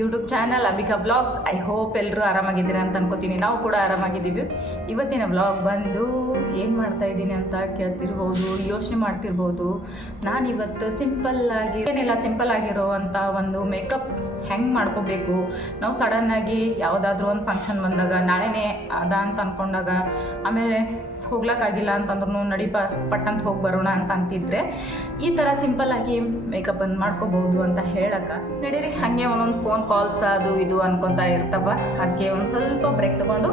YouTube channel Abhika blogs I hope ಎಲ್ಲರೂ ಆರಾಮಾಗಿದ್ದೀರಾ ಅಂತ ಅನ್ಕೋತೀನಿ. ನಾವು ಕೂಡ ಆರಾಮಾಗಿದ್ದೀವಿ. ಇವತ್ತಿನ ಬ್ಲಾಗ್ ಬಂದು ಏನು ಮಾಡ್ತಾ ಇದ್ದೀನಿ ಅಂತ ಕೇಳ್ತಿರ್ಬೋದು, ಯೋಚನೆ ಮಾಡ್ತಿರ್ಬೋದು. ನಾನು ಇವತ್ತು ಸಿಂಪಲ್ ಆಗಿ, ಏನಿಲ್ಲ ಸಿಂಪಲ್ ಆಗಿರೋ ಅಂತ ಒಂದು ಮೇಕಪ್ ಹೆಂಗೆ ಮಾಡ್ಕೋಬೇಕು? ನಾವು ಸಡನ್ನಾಗಿ ಯಾವುದಾದ್ರೂ ಒಂದು ಫಂಕ್ಷನ್ ಬಂದಾಗ, ನಾಳೆನೇ ಅದ ಅಂತ ಅಂದ್ಕೊಂಡಾಗ ಆಮೇಲೆ ಹೋಗ್ಲಕ್ಕಾಗಿಲ್ಲ ಅಂತಂದ್ರೂ ನಡಿ ಪ ಪಟ್ಟಂತ ಹೋಗಿ ಬರೋಣ ಅಂತ ಅಂತಿದ್ರೆ, ಈ ಥರ ಸಿಂಪಲ್ಲಾಗಿ ಮೇಕಪ್ಪನ್ನು ಮಾಡ್ಕೋಬಹುದು ಅಂತ ಹೇಳಕ್ಕೆ ನಡೀರಿ, ಹಾಗೆ ಒಂದೊಂದು ಫೋನ್ ಕಾಲ್ಸ್ ಅದು ಇದು ಅನ್ಕೊತಾ ಇರ್ತವ ಅದಕ್ಕೆ ಒಂದು ಸ್ವಲ್ಪ ಬ್ರೇಕ್ ತಗೊಂಡು,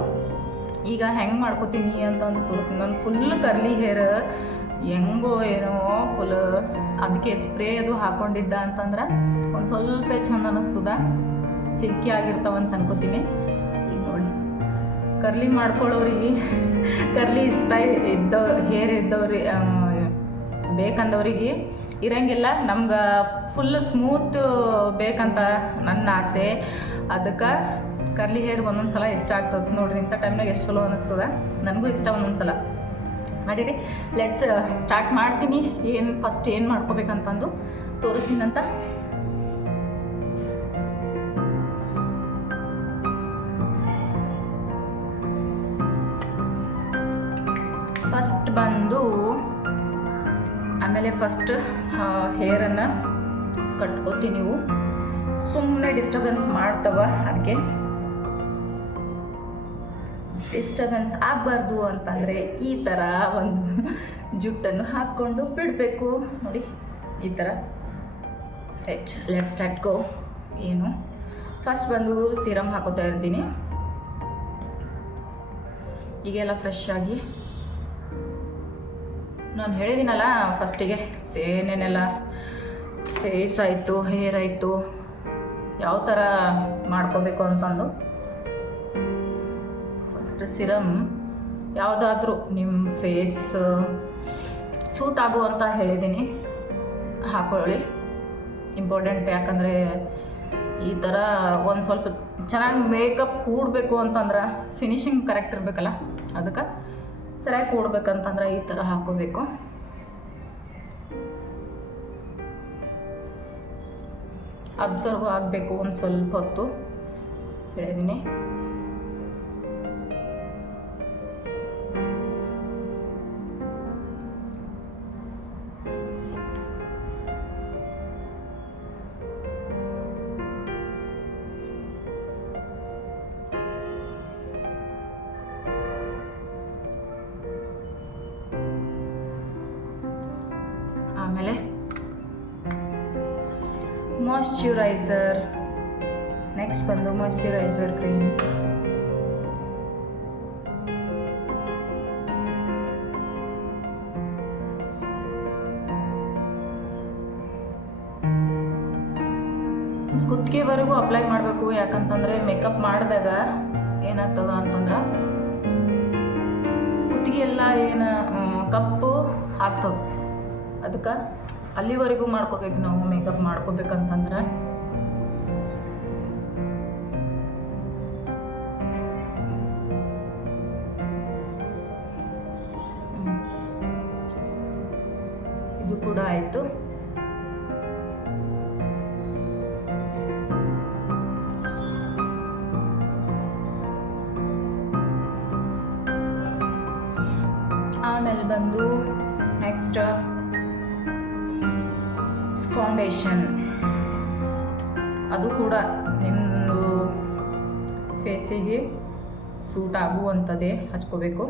ಈಗ ಹೆಂಗೆ ಮಾಡ್ಕೋತೀನಿ ಅಂತ ಒಂದು ತೋರಿಸ್ತೀನಿ. ನಾನು ಫುಲ್ ಕರ್ಲಿ ಹೇರ್ ಹೆಂಗೋ ಏನೋ ಫುಲ್ ಅದಕ್ಕೆ ಸ್ಪ್ರೇ ಅದು ಹಾಕೊಂಡಿದ್ದ ಅಂತಂದ್ರೆ ಒಂದು ಸ್ವಲ್ಪ ಚಂದ ಅನ್ನಿಸ್ತದ ಸಿಲ್ಕಿ ಆಗಿರ್ತಾವಂತ ಅನ್ಕೋತೀನಿ. ಕರ್ಲಿ ಮಾಡ್ಕೊಳ್ಳೋರಿಗೆ. ಕರ್ಲಿ ಇಷ್ಟ ಇದ್ದ, ಹೇರ್ ಇದ್ದವ್ರಿ ಬೇಕಂದವ್ರಿಗೆ. ಇರಂಗಿಲ್ಲ, ನಮ್ಗೆ ಫುಲ್ ಸ್ಮೂತ್ ಬೇಕಂತ ನನ್ನ ಆಸೆ. ಅದಕ್ಕೆ ಕರ್ಲಿ ಹೇರ್ ಒಂದೊಂದು ಸಲ ಇಷ್ಟ ಆಗ್ತದೆ ನೋಡ್ರಿ, ಇಂಥ ಟೈಮ್ನಾಗ ಎಷ್ಟು ಚಲೋ ಅನ್ನಿಸ್ತದೆ ನನಗೂ ಇಷ್ಟ ಒಂದೊಂದು ಸಲ. ಮಾಡಿರಿ ಲೆಟ್ಸ್ ಸ್ಟಾರ್ಟ್ ಮಾಡ್ತೀನಿ. ಏನು ಫಸ್ಟ್ ಏನು ಮಾಡ್ಕೋಬೇಕಂತಂದು ತೋರಿಸ್ತೀನಂತ ಫಸ್ಟ್ ಬಂದು ಆಮೇಲೆ ಫಸ್ಟ್ ಹೇರನ್ನು ಕಟ್ಕೋತೀನಿ ನೀವು. ಸುಮ್ಮನೆ ಡಿಸ್ಟರ್ಬೆನ್ಸ್ ಮಾಡ್ತವ ಅದಕ್ಕೆ ಡಿಸ್ಟರ್ಬೆನ್ಸ್ ಆಗಬಾರ್ದು ಅಂತಂದರೆ ಈ ಥರ ಒಂದು ಜುಟ್ಟನ್ನು ಹಾಕ್ಕೊಂಡು ಬಿಡಬೇಕು. ನೋಡಿ, ಈ ಥರ ರೈಟ್ ಲೆಟ್ ಸ್ಟಾರ್ಟ್ ಗೋ ಏನು? ಫಸ್ಟ್ ಬಂದು ಸೀರಮ್ ಹಾಕೋತಾ ಇರ್ತೀನಿ. ಈಗೆಲ್ಲ ಫ್ರೆಶ್ ಆಗಿ ನಾನು ಹೇಳಿದ್ದೀನಲ್ಲ ಫಸ್ಟಿಗೆ ಸೇನೇನೆಲ್ಲ ಫೇಸ್ ಆಯಿತು ಹೇರ್ ಆಯಿತು. ಯಾವ ಥರ ಮಾಡ್ಕೋಬೇಕು ಅಂತಂದು. ಫಸ್ಟ್ ಸಿರಮ್ ಯಾವುದಾದ್ರೂ ನಿಮ್ಮ ಫೇಸ್ ಸೂಟ್ ಆಗುವಂತ ಹೇಳಿದ್ದೀನಿ ಹಾಕೊಳ್ಳಿ. ಇಂಪಾರ್ಟೆಂಟ್ ಯಾಕಂದರೆ ಈ ಥರ ಒಂದು ಸ್ವಲ್ಪ ಚೆನ್ನಾಗಿ ಮೇಕಪ್ ಕೂಡಬೇಕು ಅಂತಂದ್ರೆ ಫಿನಿಶಿಂಗ್ ಕರೆಕ್ಟ್ ಇರಬೇಕಲ್ಲ? ಅದಕ್ಕೆ ಸರಿಯಾಗಿ ಕೂಡ್ಬೇಕಂತಂದ್ರೆ ಈ ಥರ ಹಾಕೋಬೇಕು. ಅಬ್ಸರ್ವ್ ಆಗಬೇಕು ಒಂದು ಸ್ವಲ್ಪ ಹೊತ್ತು. ಹೇಳಿದ್ದೀನಿ ಮಾಯ್ಶ್ಚರೈಸರ್ ನೆಕ್ಸ್ಟ್ ಬಂದು ಮಾಯಿಶ್ಚರೈಸರ್ ಕ್ರೀಮ್ ಕುತ್ತಿಗೆವರೆಗೂ ಅಪ್ಲೈ ಮಾಡಬೇಕು, ಯಾಕಂತಂದರೆ ಮೇಕಪ್ ಮಾಡಿದಾಗ ಏನಾಗ್ತದ ಅಂತಂದ್ರೆ ಕುತ್ತಿಗೆ ಎಲ್ಲ ಏನು ಕಪ್ಪು ಆಗ್ತದೆ. ಅದಕ್ಕೆ ಅಲ್ಲಿವರೆಗೂ ಮಾಡ್ಕೋಬೇಕು ನಾವು ಮೇಕಪ್ ಮಾಡ್ಕೋಬೇಕಂತಂದ್ರೆ. ಇದು ಕೂಡ ಆಯಿತು ಆಮೇಲೆ ಬಂದು ನೆಕ್ಸ್ಟ್ ಫೌಂಡೇಶನ್ ಅದು ಕೂಡ ನಿಮ್ಮದು ಫೇಸಿಗೆ ಸೂಟ್ ಆಗುವಂಥದ್ದೇ ಹಚ್ಕೋಬೇಕು.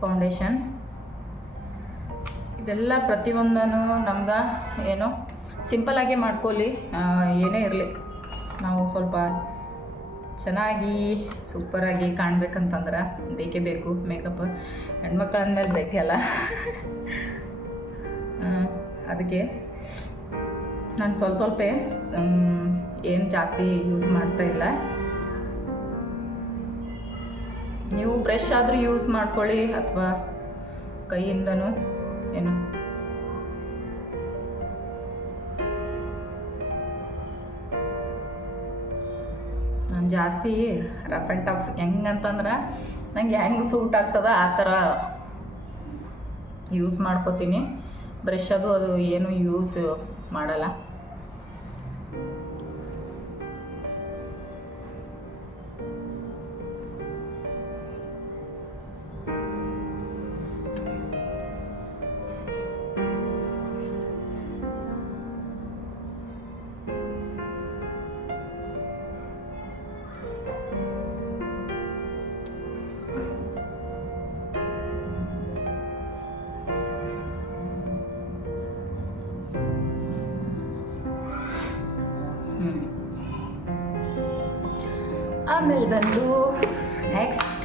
ಫೌಂಡೇಶನ್ ಇವೆಲ್ಲ ಪ್ರತಿಯೊಂದನ್ನು ನಮ್ಗೆ ಏನು ಸಿಂಪಲಾಗಿ ಮಾಡ್ಕೊಳ್ಳಿ. ಏನೇ ಇರಲಿ. ನಾವು ಸ್ವಲ್ಪ ಚೆನ್ನಾಗಿ ಸೂಪರಾಗಿ ಕಾಣಬೇಕಂತಂದ್ರೆ ಬೇಕೇ ಬೇಕು ಮೇಕಪ್ ಹೆಣ್ಮಕ್ಳು ಅಂದಮೇಲೆ ಬೇಕೇ ಅಲ್ಲ. ಅದಕ್ಕೆ ನಾನು ಸ್ವಲ್ಪ ಸ್ವಲ್ಪ ಏನು ಜಾಸ್ತಿ ಯೂಸ್ ಮಾಡ್ತಾ ಇಲ್ಲ. ನೀವು ಬ್ರಷ್ ಆದರೂ ಯೂಸ್ ಮಾಡ್ಕೊಳ್ಳಿ ಅಥವಾ ಕೈಯಿಂದನೂ ಏನು. ನಾನು ಜಾಸ್ತಿ ರಫ್ ಆ್ಯಂಡ್ ಟಫ್ ಹೆಂಗಂತಂದ್ರೆ ನಂಗೆ ಹೆಂಗೆ ಸೂಟ್ ಆಗ್ತದ ಆ ಥರ ಯೂಸ್ ಮಾಡ್ಕೋತೀನಿ. ಬ್ರಷ್ ಅದು ಅದು ಏನು ಯೂಸ್ ಮಾಡಲ್ಲ. ಆಮೇಲೆ ಬಂದು ನೆಕ್ಸ್ಟ್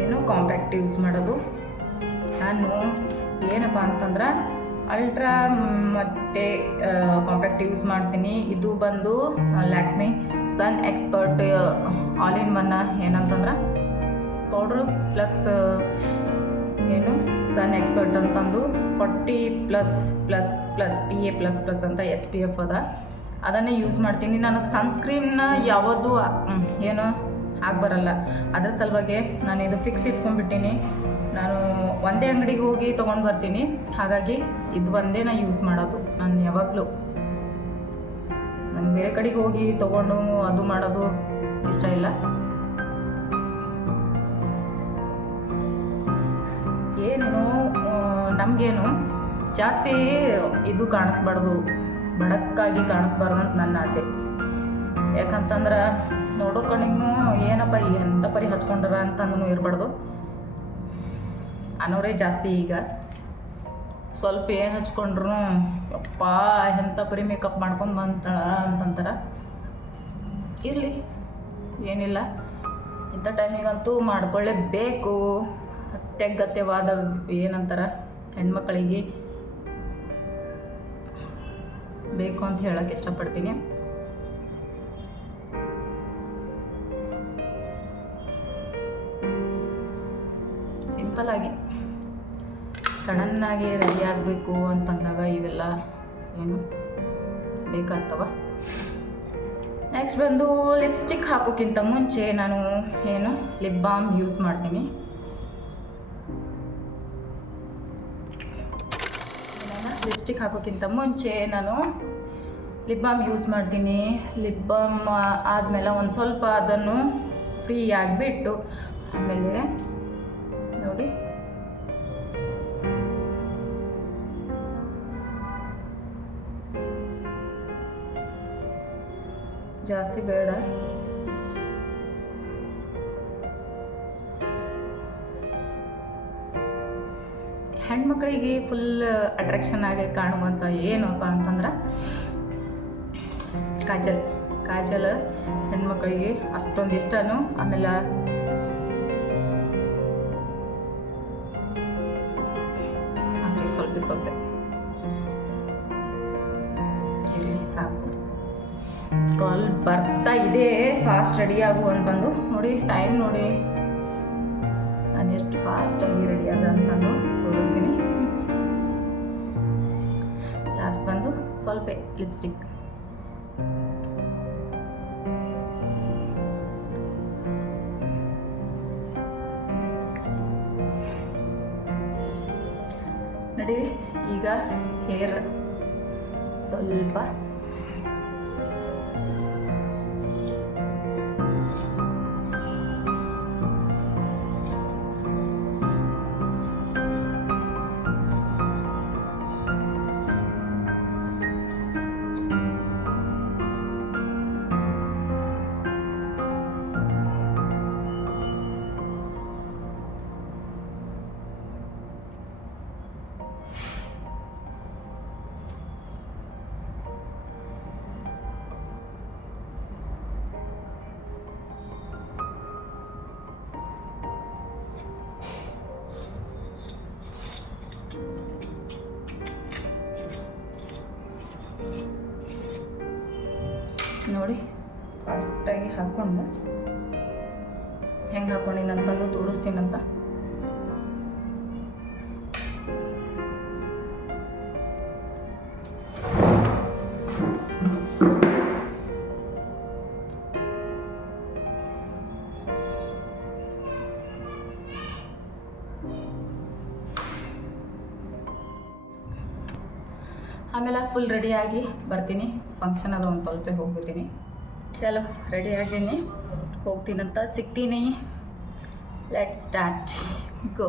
ಏನು ಕಾಂಪ್ಯಾಕ್ಟ್ ಯೂಸ್ ಮಾಡೋದು. ನಾನು ಏನಪ್ಪ ಅಂತಂದ್ರೆ ಅಲ್ಟ್ರಾ ಮತ್ತು ಕಾಂಪ್ಯಾಕ್ಟ್ ಯೂಸ್ ಮಾಡ್ತೀನಿ. ಇದು ಬಂದು Lakme sun expert all in one ಏನಂತಂದ್ರೆ ಪೌಡ್ರು ಪ್ಲಸ್ ಏನು ಸನ್ ಎಕ್ಸ್ಪರ್ಟ್ ಅಂತಂದು forty plus plus plus P A plus plus ಅಂತ ಎಸ್ ಪಿ ಎಫ್ ಅದ. ಅದನ್ನೇ ಯೂಸ್ ಮಾಡ್ತೀನಿ. ನನಗೆ ಸನ್ಸ್ಕ್ರೀನ್ನ ಯಾವುದು ಏನೋ ಆಗ್ಬರಲ್ಲ. ಅದ್ರ ಸಲುವಾಗಿ ನಾನು ಇದು ಫಿಕ್ಸ್ ಇಟ್ಕೊಂಡ್ಬಿಟ್ಟಿನಿ. ನಾನು ಒಂದೇ ಅಂಗಡಿಗೆ ಹೋಗಿ ತೊಗೊಂಡು ಬರ್ತೀನಿ. ಹಾಗಾಗಿ ಇದು ಒಂದೇ ನಾ ಯೂಸ್ ಮಾಡೋದು ನಾನು ಯಾವಾಗಲೂ. ನಂಗೆ ಬೇರೆ ಕಡೆಗೆ ಹೋಗಿ ತೊಗೊಂಡು ಅದು ಮಾಡೋದು ಇಷ್ಟ ಇಲ್ಲ. ಏನೇನು ನಮಗೇನು ಜಾಸ್ತಿ ಇದು ಕಾಣಿಸ್ಬಾರ್ದು. ಬಡಕ್ಕಾಗಿ ಕಾಣಿಸ್ಬಾರ್ದು ಅಂತ ನನ್ನ ಆಸೆ. ಯಾಕಂತಂದ್ರೆ ನೋಡೋ ಕಣಿಗೂ ಏನಪ್ಪ ಎಂಥ ಪರಿ ಹಚ್ಕೊಂಡಾರ ಅಂತಂದೂ ಇರಬಾರ್ದು. ಅನ್ನೋರೇ ಜಾಸ್ತಿ ಈಗ. ಸ್ವಲ್ಪ ಏನು ಹಚ್ಕೊಂಡ್ರು ಅಪ್ಪ ಎಂಥ ಪರಿ ಮೇಕಪ್ ಮಾಡ್ಕೊಂಡು ಬಂತಾಳ ಅಂತಂತಾರ. ಇರಲಿ, ಏನಿಲ್ಲ. ಇಂಥ ಟೈಮಿಗಂತೂ ಮಾಡ್ಕೊಳ್ಳೇಬೇಕು. ಅತ್ಯಗತ್ಯವಾದ ಏನಂತಾರ ಹೆಣ್ಮಕ್ಳಿಗೆ ಬೇಕು ಅಂತ ಹೇಳೋಕ್ಕೆ ಇಷ್ಟಪಡ್ತೀನಿ. ಸಿಂಪಲಾಗಿ ಸಡನ್ನಾಗಿ ರೆಡಿ ಆಗಬೇಕು ಅಂತಂದಾಗ ಇವೆಲ್ಲ ಏನು ಬೇಕಾಗ್ತವ. ನೆಕ್ಸ್ಟ್ ಬಂದು ಲಿಪ್ಸ್ಟಿಕ್ ಹಾಕೋಕ್ಕಿಂತ ಮುಂಚೆ ನಾನು ಏನು ಲಿಪ್ ಬಾಮ್ ಯೂಸ್ ಮಾಡ್ತೀನಿ. ಲಿಪ್ಸ್ಟಿಕ್ ಹಾಕೋಕ್ಕಿಂತ ಮುಂಚೆ ನಾನು ಲಿಪ್ ಬಾಮ್ ಯೂಸ್ ಮಾಡ್ತೀನಿ. ಲಿಪ್ ಬಾಮ್ ಆದಮೇಲೆ ಒಂದು ಸ್ವಲ್ಪ ಅದನ್ನು ಫ್ರೀ ಆಗಿಬಿಟ್ಟು ಆಮೇಲೆ ನೋಡಿ. ಜಾಸ್ತಿ ಬೇಡ. ಹೆಣ್ಮಕ್ಳಿಗೆ ಫುಲ್ ಅಟ್ರಾಕ್ಷನ್ ಆಗಿ ಕಾಣುವಂಥ ಏನಪ್ಪ ಅಂತಂದ್ರೆ ಕಾಜಲ್. ಕಾಜಲ್ ಹೆಣ್ಮಕ್ಳಿಗೆ ಅಷ್ಟೊಂದು ಇಷ್ಟನು ಆಮೇಲೆ ಅಷ್ಟೇ ಸ್ವಲ್ಪ ಸ್ವಲ್ಪ. ಸಾಕು. ಕಾಲ್ ಬರ್ತಾ ಇದೆ ಫಾಸ್ಟ್ ರೆಡಿ ಆಗು ಅಂತಂದು. ನೋಡಿ ಟೈಮ್ ನೋಡಿ. ನಾನು ಎಷ್ಟು ಫಾಸ್ಟಾಗಿ ರೆಡಿ ಆದ ಅಂತಂದು. ತೋರಿಸ್ತೀನಿ. ಲಾಸ್ಟ್ ಬಂದು ಸ್ವಲ್ಪ ಲಿಪ್ಸ್ಟಿಕ್ ನಡೀರಿ ಈಗ ಹೇರ್ ಸ್ವಲ್ಪ ನೋಡಿ ಫಾಸ್ಟಾಗಿ ಹಾಕ್ಕೊಂಡು ಹೆಂಗೆ ಹಾಕ್ಕೊಂಡಿನಂತಂದು ತೋರಿಸ್ತೀನಂತ. ಆಮೇಲೆ ಫುಲ್ ರೆಡಿಯಾಗಿ ಬರ್ತೀನಿ. ಫಂಕ್ಷನ್ ಅದು ಒಂದು ಸ್ವಲ್ಪ ಹೋಗ್ಬಿಡ್ತೀನಿ. ಚಲೋ ರೆಡಿಯಾಗಿನಿ ಹೋಗ್ತೀನಂತ ಸಿಗ್ತೀನಿ. ಲೆಟ್ ಸ್ಟಾರ್ಟ್ ಗೋ